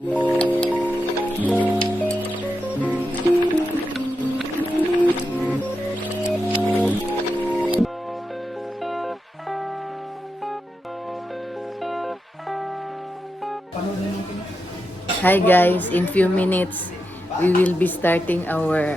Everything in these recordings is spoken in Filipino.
Hi guys, in few minutes we will be starting our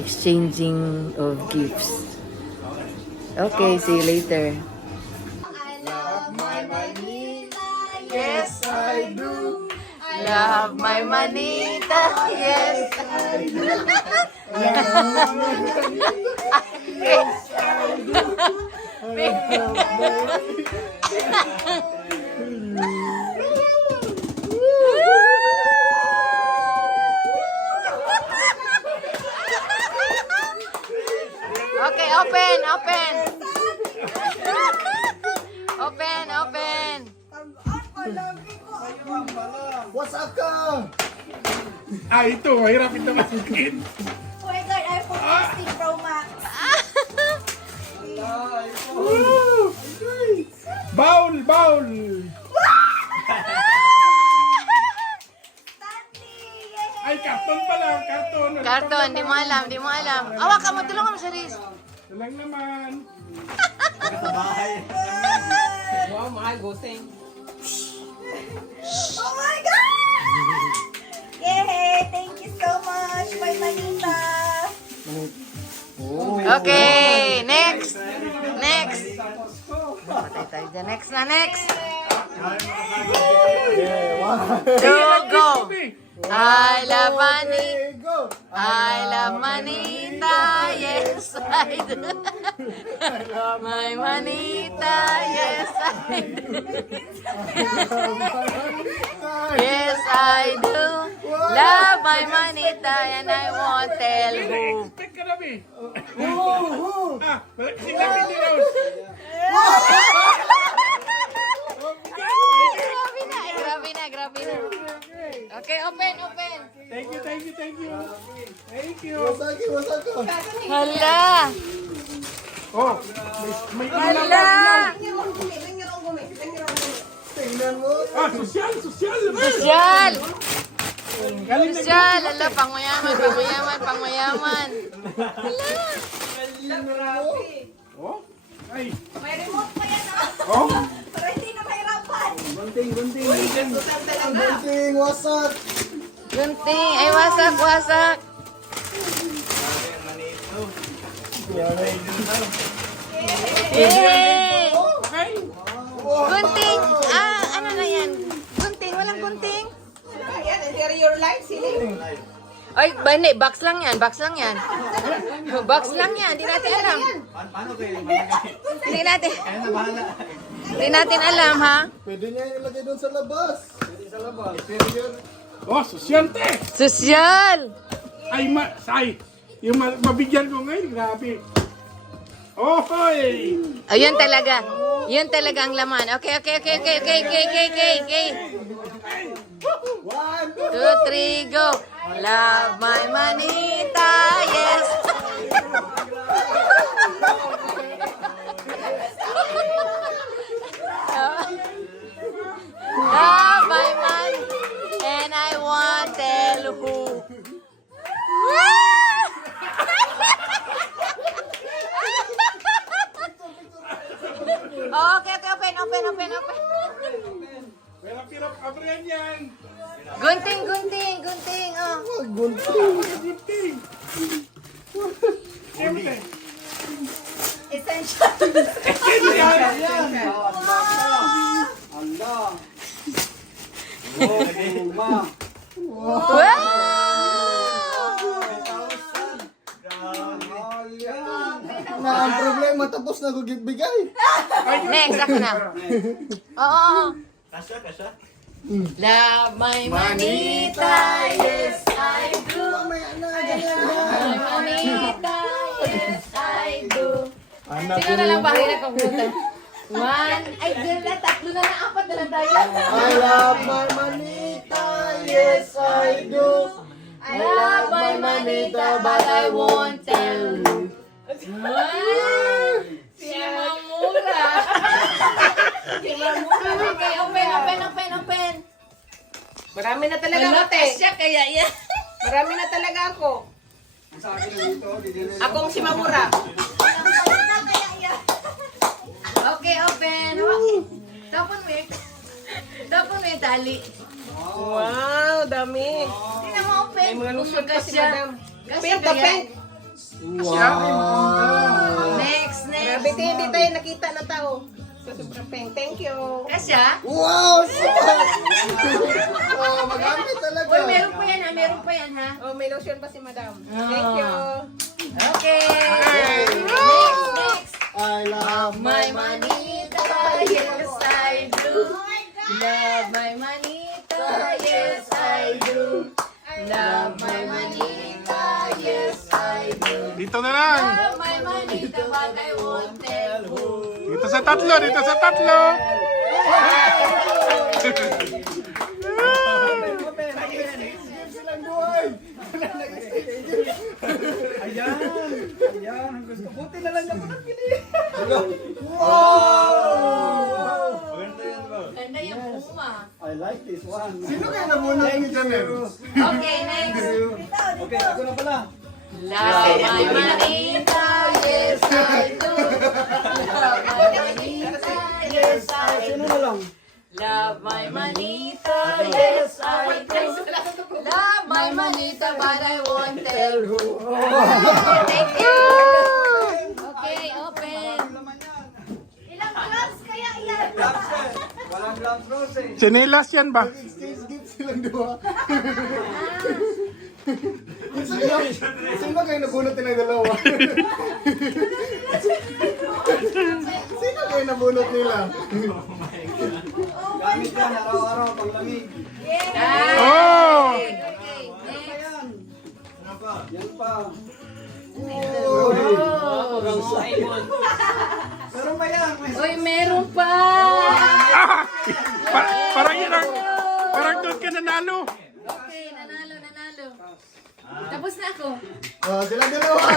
exchanging of gifts. Okay, see you later. I love my Manila, Yes, I do. love my manita. Yes, I do. Okay, open, open. Open, open. What's up ka? Ito, mahirap ito masukin. Oh my God, iPhone 16 Pro Max. Woo! Bowl, bowl! Stanley! Yay! Ay, karton pala, karton. Karton, di mo alam, di mo alam. Awak ka mo, tulungan mo si Riz. Ito lang naman. Wow, mahal, goseng. Oh my God! Yay! Thank you so much, my Manita. Okay, next. Next. Patay tayo dyan. Next na, next. So, go. I love money. Go! I love manita, yes I do. My manita, yes I do. Yes I do. Love my manita and I won't tell who. Expect ka namin. Woo! Sila Pilipinos. Grabe na, grabe na, grabe na. Okay, open, open. Thank you, thank you, thank you. Thank you. Wasaki, wasaki. Hala. Oh, may Hala. Tingnan mo. Ah, sosyal, sosyal. Sosyal. Galing na. Sosyal. Hala, pangmayaman, pangmayaman, pangmayaman. Oh, ay. May remote pa yan, Oh, para hindi na mahirapan. Gunting, gunting. Gunting, wasak. Gunting. Ay, wasak, wasak. Yay! okay. Gunting. Ah, ano na yan? Gunting. Walang gunting. Yan, interior light, ceiling. Ay, bani, box lang yan. Box lang yan. Box lang yan. Hindi natin alam. Hindi natin. Hindi natin alam, ha? Pwede niya ilagay doon sa labas. Pwede sa labas. Interior. Oh, sosyante. Sosyal. Ay, yung mabigyan ko ngayon, grabe. Oh, hoy. Ayun talaga. Yun talaga ang laman. Okay, okay, okay, okay, okay, okay, okay, okay, okay. 1, 2, 3, go. Love my manita, yes. Love my man, and I won't tell who. Okay, okay, open, open, open, open. Hirap-hirap kabriyan yan. Gunting, gunting, gunting, oh. gunting. Gunting. Siyempre. Essential. Allah. Oh, ma. Wow! Na ang problema tapos na bigay. Next, ako na. Oo. Love my manita, yes I do. Mamaya na, My ganyan. manita, yes I do. Anak Sino na lang ba hirap pagpunta? One, ay, dala, tatlo na lang, apat na lang tayo. I love my manita, yes I do. I love my manita, but I won't tell you. Si Mamura. Si Mamura. Okay, open, open, open, open. Marami na talaga ako, te. Siya kaya yan. Marami na talaga ako. Akong si Mamura. Okay, open. Tapon mo eh. Tapon mo yung tali. Wow, dami. Tingnan mo open. May mga lusyon pa si Madam. Kasya Pink, kaya. pink. Next, Grabe, te, hindi tayo nakita na tao. Sa sobrang pink. Thank you. Kasya? Wow! Oh, magamit talaga. Uy, meron pa yan ha. Meron pa yan ha. Oh, may lotion pa si Madam. Thank you. Okay. Next. I love My manita, yes I do. Love my manita, yes I do. Love my manita, yes I do. Dito na lang. Love my manita, but I won't tell who. Dito sa tatlo, dito sa tatlo. Ganda yung puma. I like this one. Sino kayo namuna ni Janel? Okay, next. Okay, ako na pala. Love my manita, yes I do. Love my manita, yes I do. Sino na lang? Love my manita, yes I do. Love my manita, but I won't tell who. Thank you. Okay, open. Ilang gloves kaya yan? Walang gloves rose eh. Chinelas yan ba? Exchange gifts silang dua. Sino kayo nabunot nilang dalawa? Sino kayo nabunot nila? Gamit yan araw-araw panglamig. Oh! Okay, next. Yan pa. Oh. Meron pa yan. Uy, meron pa. Ah! Parang yun ang... Parang doon ka nanalo. Okay, nanalo. Tapos na ako. Oh, silang dalawa.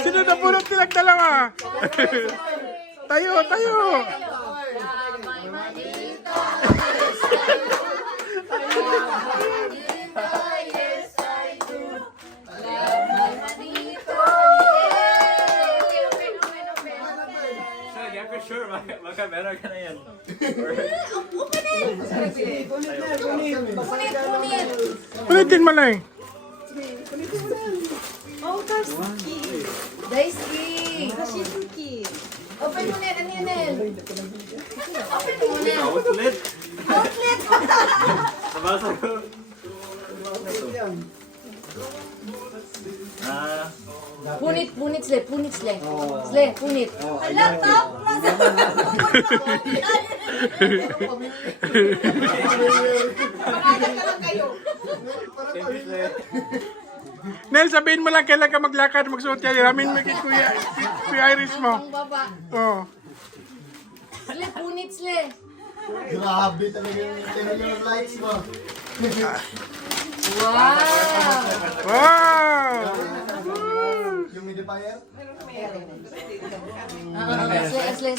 Sino na pulot nilang dalawa? Tayo. Love my manita, yes I do. Love my manita, yes I do. Love my manita, yes. Punit. Ulitin mo lang. Oh, Karski. Daisuke. Kashisuki. Open mo net, ano yun, Nel? Open mo net. Outlet. Punit, Sle. Punit. Laptop. Pangalan ka lang kayo. Nel, sabihin mo lang kailan ka maglakad, magsuot ka. Ramin mo kay Kuya Iris mo. Ang baba. Oh. Sle, punit, Sle. Grabe talaga yung lights mo. Wow. Wow! Humidifier? Sle,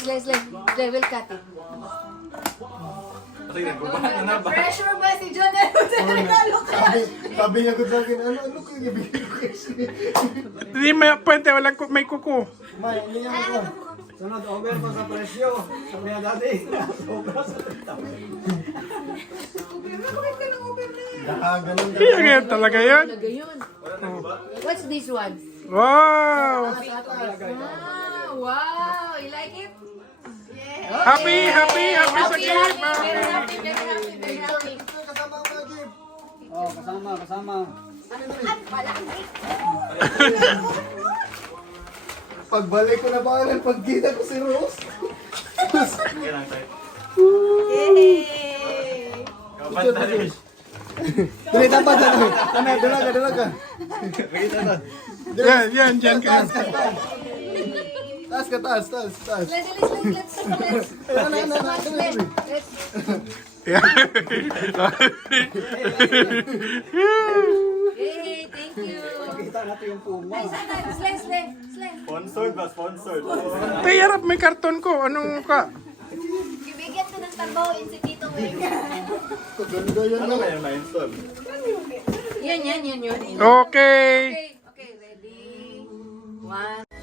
will cut it. Pressure ba si John? Regalo ka. Sabi niya ko sa akin, ano ko yung ibigay ko kasi? Hindi may puwente, walang may kuko. May, hindi niya ko. Sunod, over pa sa presyo. Sabi niya dati, sobra sa tabi. Ganun ka. Ganyan talaga yan. Talaga yun. What's this one? Wow! Wow. You like it? Happy sa gift! Very happy. Kasama ang mga gift. Oh, kasama. Pagbalik ko na ba lang pagkita ko si Rose? Yay! Dali, dapat na. Ano, dala ka. Yan, dyan ka. Taas ka. Let's. Yan. Hey, thank you. Kita natin yung puma. Sle. Sponsored ba? Sponsored. Tay, harap may karton ko. Anong ka? Bibigyan ko ng trabahoin si Tito Weng. Ano kaya na-install? Yun. Okay. Okay, ready? 1.